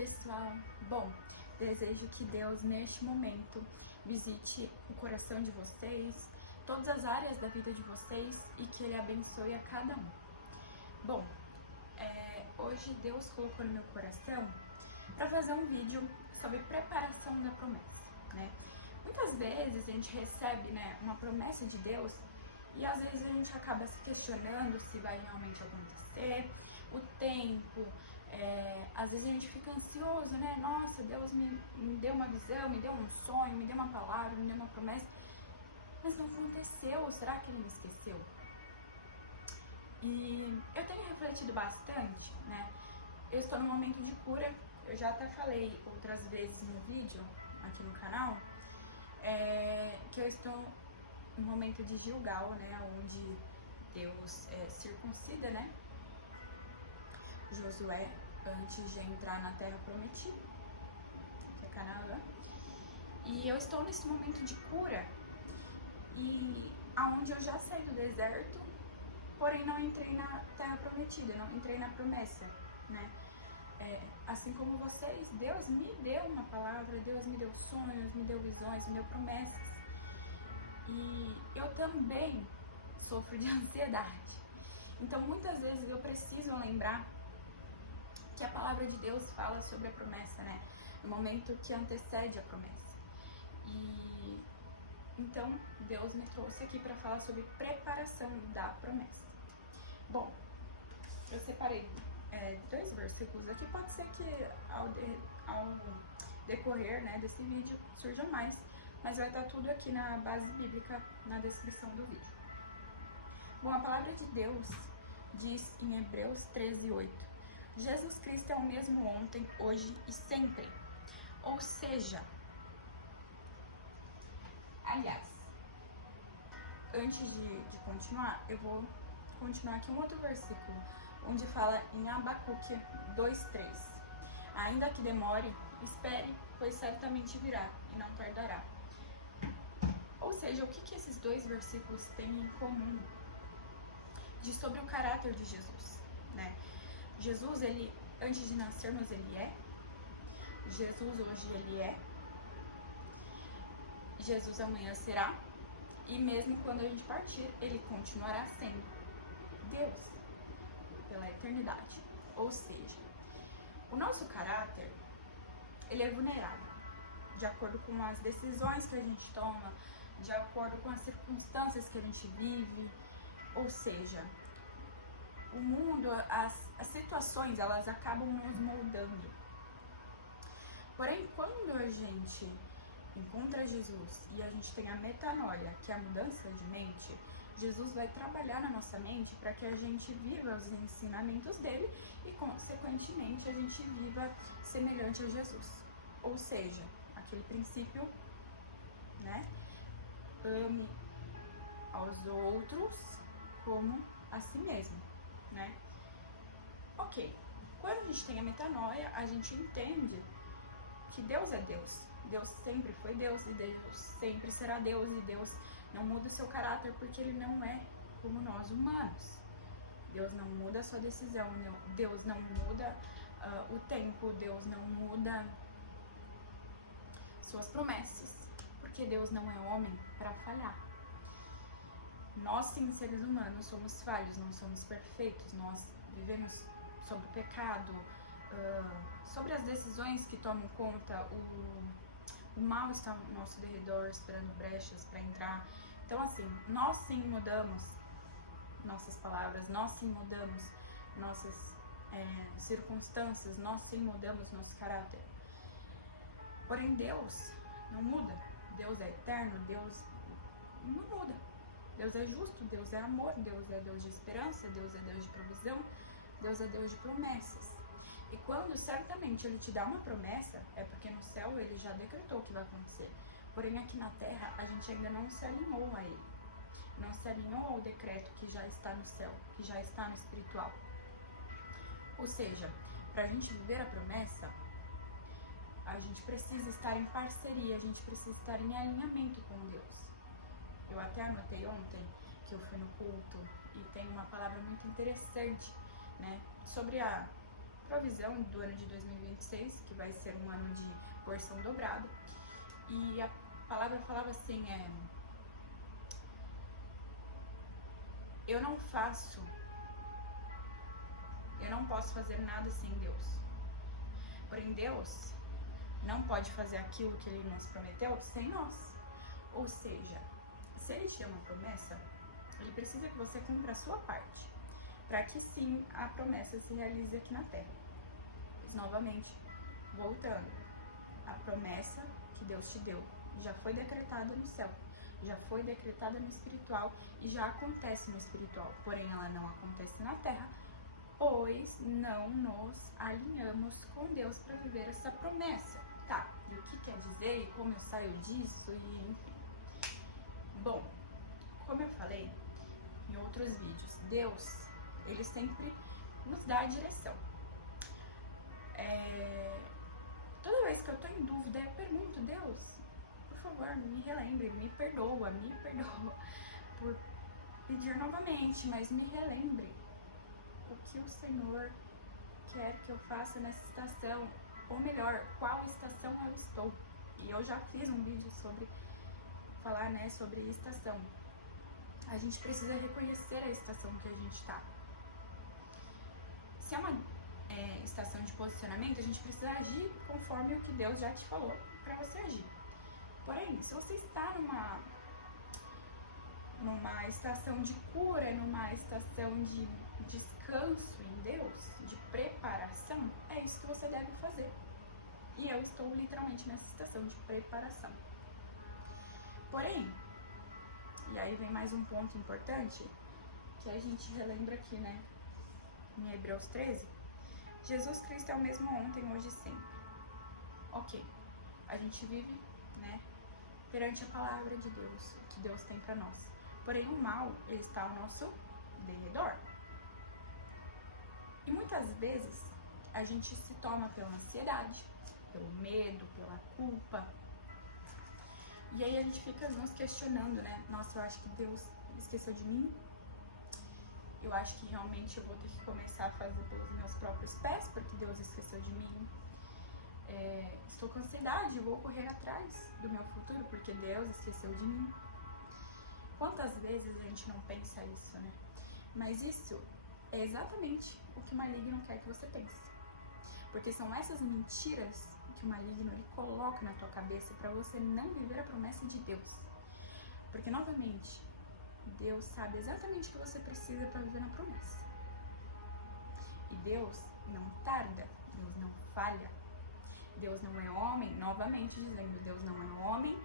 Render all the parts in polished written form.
pessoal! Bom, desejo que Deus neste momento visite o coração de vocês, todas as áreas da vida de vocês e que Ele abençoe a cada um. Bom, hoje Deus colocou no meu coração para fazer um vídeo sobre preparação da promessa, né? Muitas vezes a gente recebe, uma promessa de Deus e às vezes a gente acaba se questionando se vai realmente acontecer, o tempo. Às vezes a gente fica ansioso, né? Nossa, Deus me deu uma visão, me deu um sonho, me deu uma palavra, me deu uma promessa, mas não aconteceu. Será que Ele me esqueceu? E eu tenho refletido bastante, né? Eu estou num momento de cura. Eu já até falei outras vezes no vídeo aqui no canal que eu estou em um momento de Gilgal, né? Onde Deus circuncida, né? Josué, antes de entrar na Terra Prometida, que é Canaã. E eu estou nesse momento de cura, e aonde eu já saí do deserto, porém não entrei na Terra Prometida, não entrei na promessa, né? Assim como vocês, Deus me deu uma palavra, Deus me deu sonhos, me deu visões, me deu promessas. E eu também sofro de ansiedade. Então muitas vezes eu preciso lembrar que a palavra de Deus fala sobre a promessa, né? No momento que antecede a promessa. E então Deus me trouxe aqui para falar sobre preparação da promessa. Bom, eu separei 2 versículos aqui. Pode ser que ao decorrer, né, desse vídeo surjam mais, mas vai estar tudo aqui na base bíblica, na descrição do vídeo. Bom, a palavra de Deus diz em Hebreus 13:8: Jesus Cristo é o mesmo ontem, hoje e sempre. Ou seja, aliás, antes de continuar, eu vou continuar aqui um outro versículo, onde fala em Abacuque 2:3. Ainda que demore, espere, pois certamente virá e não tardará. Ou seja, o que esses 2 versículos têm em comum? Diz sobre o caráter de Jesus, né? Jesus, ele, antes de nascermos, ele é. Jesus hoje, ele é. Jesus amanhã será. E mesmo quando a gente partir, ele continuará sendo Deus pela eternidade. Ou seja, o nosso caráter, ele é vulnerável, de acordo com as decisões que a gente toma, de acordo com as circunstâncias que a gente vive. Ou seja, o mundo, as situações, elas acabam nos moldando. Porém, quando a gente encontra Jesus e a gente tem a metanoia, que é a mudança de mente, Jesus vai trabalhar na nossa mente para que a gente viva os ensinamentos dele e, consequentemente, a gente viva semelhante a Jesus. Ou seja, aquele princípio, né? Ame aos outros como a si mesmo, né? Ok, quando a gente tem a metanoia, a gente entende que Deus é Deus. Deus sempre foi Deus e Deus sempre será Deus, e Deus não muda o seu caráter porque ele não é como nós humanos. Deus não muda a sua decisão, Deus não muda o tempo, Deus não muda suas promessas, porque Deus não é homem para falhar. Nós, sim, seres humanos, somos falhos, não somos perfeitos, nós vivemos sobre o pecado, sobre as decisões que tomam conta, o mal está ao nosso derredor, esperando brechas para entrar. Então, assim, nós sim mudamos nossas palavras, nós sim mudamos nossas circunstâncias, nós sim mudamos nosso caráter. Porém, Deus não muda. Deus é eterno, Deus não muda. Deus é justo, Deus é amor, Deus é Deus de esperança, Deus é Deus de provisão, Deus é Deus de promessas. E quando certamente Ele te dá uma promessa, é porque no céu Ele já decretou o que vai acontecer. Porém, aqui na terra, a gente ainda não se alinhou a Ele. Não se alinhou ao decreto que já está no céu, que já está no espiritual. Ou seja, para a gente viver a promessa, a gente precisa estar em parceria, a gente precisa estar em alinhamento com Deus. Eu até anotei ontem que eu fui no culto e tem uma palavra muito interessante, né, sobre a provisão do ano de 2026, que vai ser um ano de porção dobrada. E a palavra falava assim, eu não posso fazer nada sem Deus. Porém, Deus não pode fazer aquilo que Ele nos prometeu sem nós. Ou seja, se Ele te deu uma promessa, Ele precisa que você cumpra a sua parte, para que sim a promessa se realize aqui na Terra. Mas, novamente, voltando, a promessa que Deus te deu já foi decretada no céu, já foi decretada no espiritual e já acontece no espiritual, porém ela não acontece na Terra, pois não nos alinhamos com Deus para viver essa promessa. Tá, e o que quer dizer e como eu saio disso e enfim. Bom, como eu falei em outros vídeos, Deus, Ele sempre nos dá a direção. Toda vez que eu tô em dúvida, eu pergunto, Deus, por favor, me relembre, me perdoa por pedir novamente, mas me relembre o que o Senhor quer que eu faça nessa estação, ou melhor, qual estação eu estou. E eu já fiz um vídeo sobre falar, né, sobre estação. A gente precisa reconhecer a estação que a gente está. Se é uma estação de posicionamento, a gente precisa agir conforme o que Deus já te falou para você agir. Porém, se você está numa estação de cura, numa estação de descanso em Deus, de preparação, é isso que você deve fazer. E eu estou literalmente nessa estação de preparação. Porém, e aí vem mais um ponto importante, que a gente relembra aqui, né, em Hebreus 13, Jesus Cristo é o mesmo ontem, hoje e sempre. Ok, a gente vive, né, perante a palavra de Deus, o que Deus tem para nós. Porém, o mal, ele está ao nosso derredor. E muitas vezes, a gente se toma pela ansiedade, pelo medo, pela culpa. E aí a gente fica nos questionando, né? Nossa, eu acho que Deus esqueceu de mim. Eu acho que realmente eu vou ter que começar a fazer pelos meus próprios pés, porque Deus esqueceu de mim. Estou com ansiedade, vou correr atrás do meu futuro, porque Deus esqueceu de mim. Quantas vezes a gente não pensa isso, né? Mas isso é exatamente o que o maligno quer que você pense. Porque são essas mentiras que o maligno ele coloca na tua cabeça para você não viver a promessa de Deus. Porque, novamente, Deus sabe exatamente o que você precisa para viver na promessa. E Deus não tarda, Deus não falha. Deus não é homem, novamente dizendo, Deus não é homem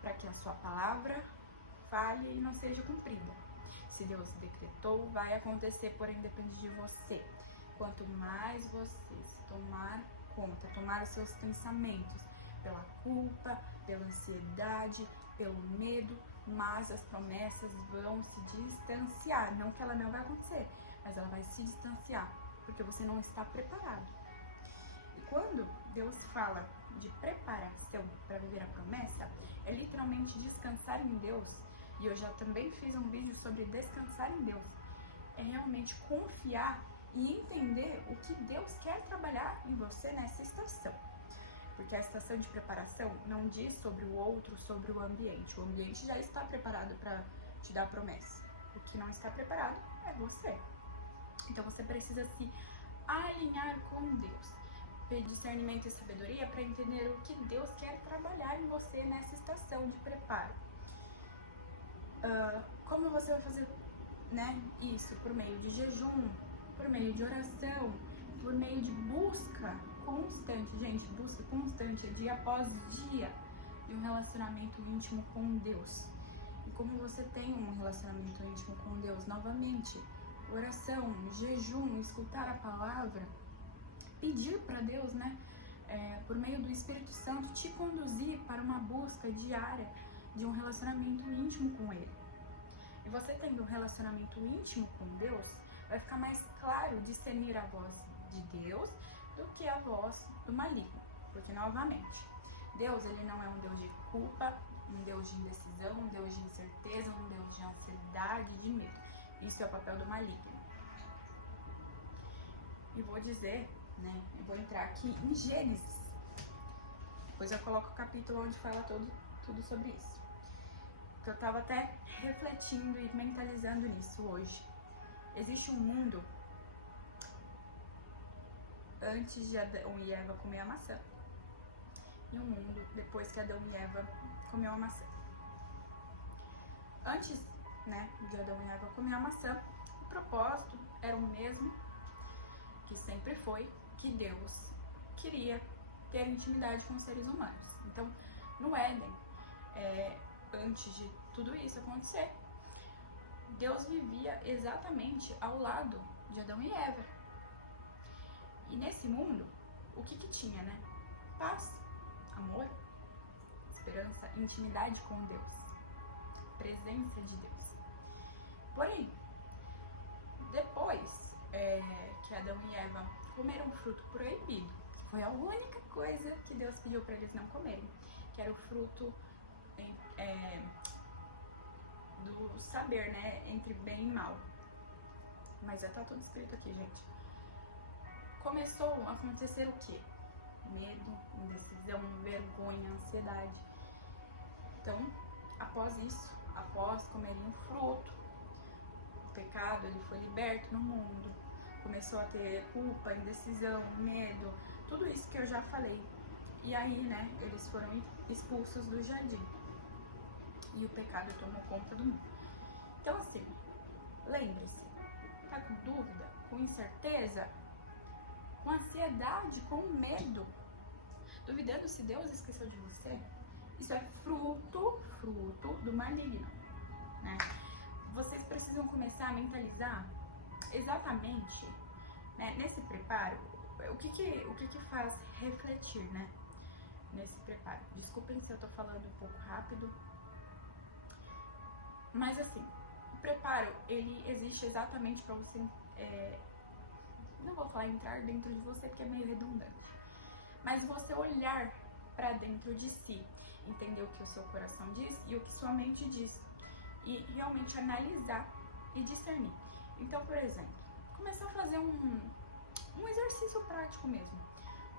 para que a sua palavra falhe e não seja cumprida. Se Deus decretou, vai acontecer, porém depende de você. Quanto mais você se tomar conta, tomar os seus pensamentos pela culpa, pela ansiedade, pelo medo, mas as promessas vão se distanciar. Não que ela não vai acontecer, mas ela vai se distanciar, porque você não está preparado. E quando Deus fala de preparação para viver a promessa, é literalmente descansar em Deus. E eu já também fiz um vídeo sobre descansar em Deus. É realmente confiar e entender o que Deus quer trabalhar em você nessa estação. Porque a estação de preparação não diz sobre o outro, sobre o ambiente. O ambiente já está preparado para te dar a promessa. O que não está preparado é você. Então você precisa se alinhar com Deus. Ter discernimento e sabedoria para entender o que Deus quer trabalhar em você nessa estação de preparo. Como você vai fazer, né, isso? Por meio de jejum, por meio de oração, por meio de busca constante, gente, busca constante, dia após dia, de um relacionamento íntimo com Deus. E como você tem um relacionamento íntimo com Deus, novamente, oração, jejum, escutar a palavra, pedir para Deus, né, por meio do Espírito Santo, te conduzir para uma busca diária de um relacionamento íntimo com Ele. E você tendo um relacionamento íntimo com Deus, vai ficar mais claro discernir a voz de Deus do que a voz do maligno. Porque, novamente, Deus, ele não é um Deus de culpa, um Deus de indecisão, um Deus de incerteza, um Deus de ansiedade, de medo. Isso é o papel do maligno. E vou dizer né? Eu vou entrar aqui em Gênesis. Depois eu coloco o capítulo onde fala tudo sobre isso. Que eu tava até refletindo e mentalizando nisso hoje. Existe um mundo antes de Adão e Eva comer a maçã. E um mundo depois que Adão e Eva comeu a maçã. Antes, né, de Adão e Eva comer a maçã, o propósito era o mesmo que sempre foi, que Deus queria ter intimidade com os seres humanos. Então, no Éden, antes de tudo isso acontecer, Deus vivia exatamente ao lado de Adão e Eva. E nesse mundo, o que tinha, né? Paz, amor, esperança, intimidade com Deus, presença de Deus. Porém, depois que Adão e Eva comeram o fruto proibido, que foi a única coisa que Deus pediu para eles não comerem, que era o fruto do saber, né, entre bem e mal. Mas já tá tudo escrito aqui, gente. Começou a acontecer o quê? Medo, indecisão, vergonha, ansiedade. Então, após isso, após comerem o fruto, o pecado ele foi liberto no mundo. Começou a ter culpa, indecisão, medo, tudo isso que eu já falei. E aí, né, eles foram expulsos do jardim. E o pecado tomou conta do mundo. Então, assim, lembre-se, tá com dúvida, com incerteza, com ansiedade, com medo, duvidando se Deus esqueceu de você, isso é fruto do maligno, né? Vocês precisam começar a mentalizar exatamente, né, nesse preparo, o que faz refletir, né, nesse preparo. Desculpem se eu tô falando um pouco rápido, mas assim, o preparo, ele existe exatamente para você, não vou falar entrar dentro de você porque é meio redundante, mas você olhar para dentro de si, entender o que o seu coração diz e o que sua mente diz, e realmente analisar e discernir. Então, por exemplo, começar a fazer um exercício prático mesmo.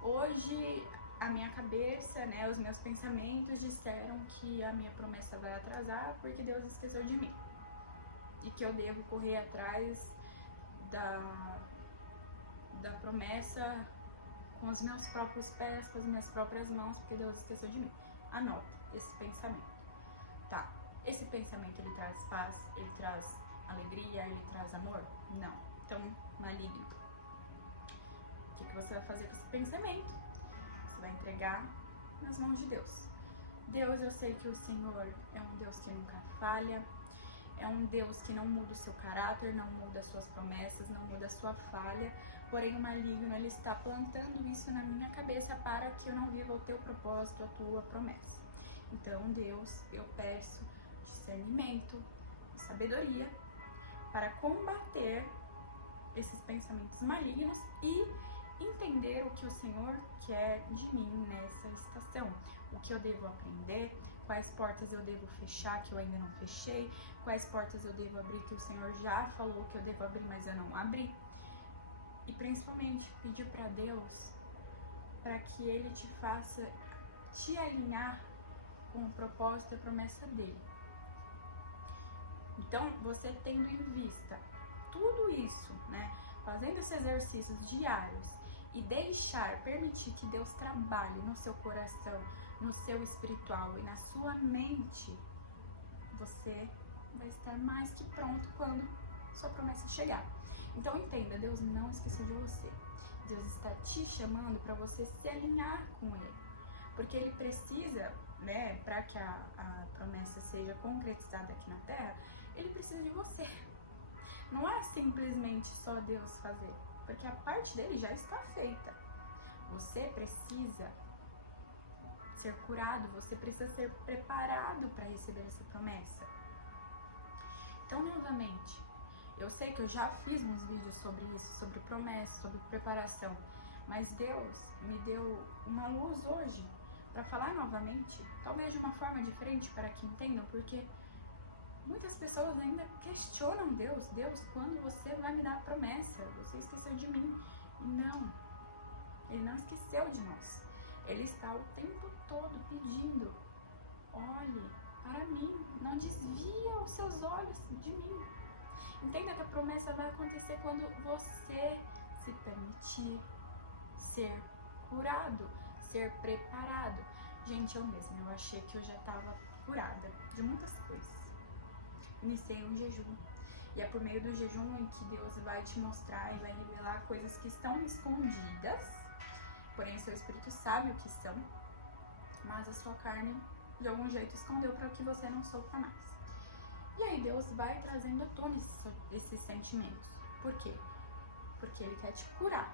Hoje, a minha cabeça, né, os meus pensamentos disseram que a minha promessa vai atrasar porque Deus esqueceu de mim. E que eu devo correr atrás da promessa com os meus próprios pés, com as minhas próprias mãos, porque Deus esqueceu de mim. Anota esse pensamento, tá? Esse pensamento, ele traz paz, ele traz alegria, ele traz amor? Não. Então, maligno. O que você vai fazer com esse pensamento? Você vai entregar nas mãos de Deus. Deus, eu sei que o Senhor é um Deus que nunca falha, é um Deus que não muda o seu caráter, não muda as suas promessas, não muda a sua falha, porém o maligno, ele está plantando isso na minha cabeça para que eu não viva o teu propósito, a tua promessa. Então, Deus, eu peço discernimento e sabedoria para combater esses pensamentos malignos e entender o que o Senhor quer de mim nessa estação, o que eu devo aprender, quais portas eu devo fechar que eu ainda não fechei, quais portas eu devo abrir que o Senhor já falou que eu devo abrir, mas eu não abri. E principalmente pedir para Deus para que Ele te faça te alinhar com o propósito e a promessa dele. Então, você tendo em vista tudo isso, né, fazendo esses exercícios diários e permitir que Deus trabalhe no seu coração, no seu espiritual e na sua mente, você vai estar mais que pronto quando sua promessa chegar. Então entenda, Deus não esqueceu de você. Deus está te chamando para você se alinhar com Ele, porque Ele precisa, né, para que a promessa seja concretizada aqui na Terra, Ele precisa de você. Não é simplesmente só Deus fazer, porque a parte dele já está feita. Você precisa ser curado, você precisa ser preparado para receber essa promessa. Então, novamente, eu sei que eu já fiz uns vídeos sobre isso, sobre promessa, sobre preparação, mas Deus me deu uma luz hoje para falar novamente, talvez de uma forma diferente para que entendam, porque muitas pessoas ainda questionam Deus. Deus, quando você vai me dar a promessa? Você esqueceu de mim. Não. Ele não esqueceu de nós. Ele está o tempo todo pedindo: olhe para mim, não desvia os seus olhos de mim. Entenda que a promessa vai acontecer quando você se permitir ser curado, ser preparado. Gente, eu mesma, eu achei que eu já estava curada de muitas coisas. Iniciei um jejum. E é por meio do jejum em que Deus vai te mostrar e vai revelar coisas que estão escondidas. Porém, o seu espírito sabe o que são, mas a sua carne, de algum jeito, escondeu para que você não sofra mais. E aí Deus vai trazendo à tona esses sentimentos. Por quê? Porque Ele quer te curar,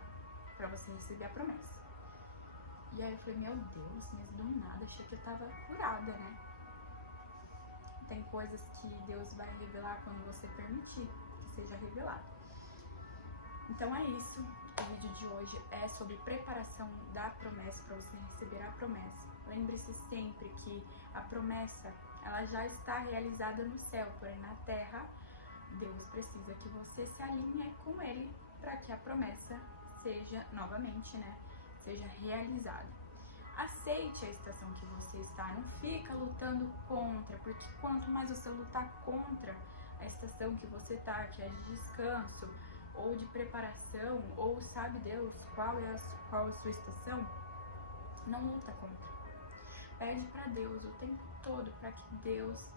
para você receber a promessa. E aí eu falei, meu Deus, mas do nada, achei que eu tava curada, né? Tem coisas que Deus vai revelar quando você permitir que seja revelado. Então é isso. O vídeo de hoje é sobre preparação da promessa, para você receber a promessa. Lembre-se sempre que a promessa, ela já está realizada no céu, porém na terra, Deus precisa que você se alinhe com Ele para que a promessa seja, novamente, né, seja realizada. Aceite a estação que você está, não fica lutando contra, porque quanto mais você lutar contra a estação que você está, que é de descanso, ou de preparação, ou sabe Deus qual é a sua estação, não luta contra. Pede para Deus o tempo todo para que Deus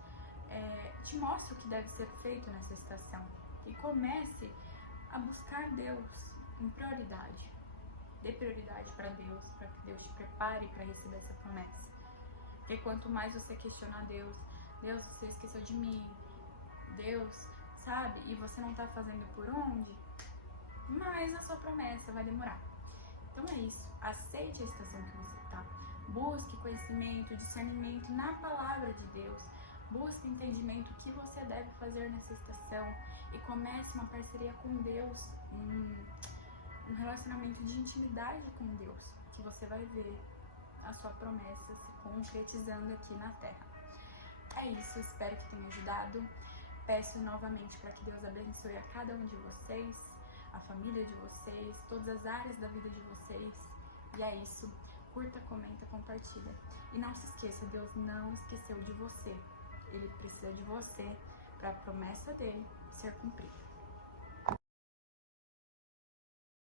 te mostre o que deve ser feito nessa estação. E comece a buscar Deus em prioridade. Dê prioridade para Deus, para que Deus te prepare para receber essa promessa. Porque quanto mais você questionar Deus, Deus, você esqueceu de mim, Deus, sabe? E você não tá fazendo por onde, mais a sua promessa vai demorar. Então é isso, aceite a estação que você tá. Busque conhecimento, discernimento na palavra de Deus. Busque entendimento o que você deve fazer nessa estação e comece uma parceria com Deus, um relacionamento de intimidade com Deus, que você vai ver a sua promessa se concretizando aqui na Terra. É isso, espero que tenha ajudado. Peço novamente para que Deus abençoe a cada um de vocês, a família de vocês, todas as áreas da vida de vocês. E é isso, curta, comenta, compartilha. E não se esqueça, Deus não esqueceu de você. Ele precisa de você para a promessa dele ser cumprida.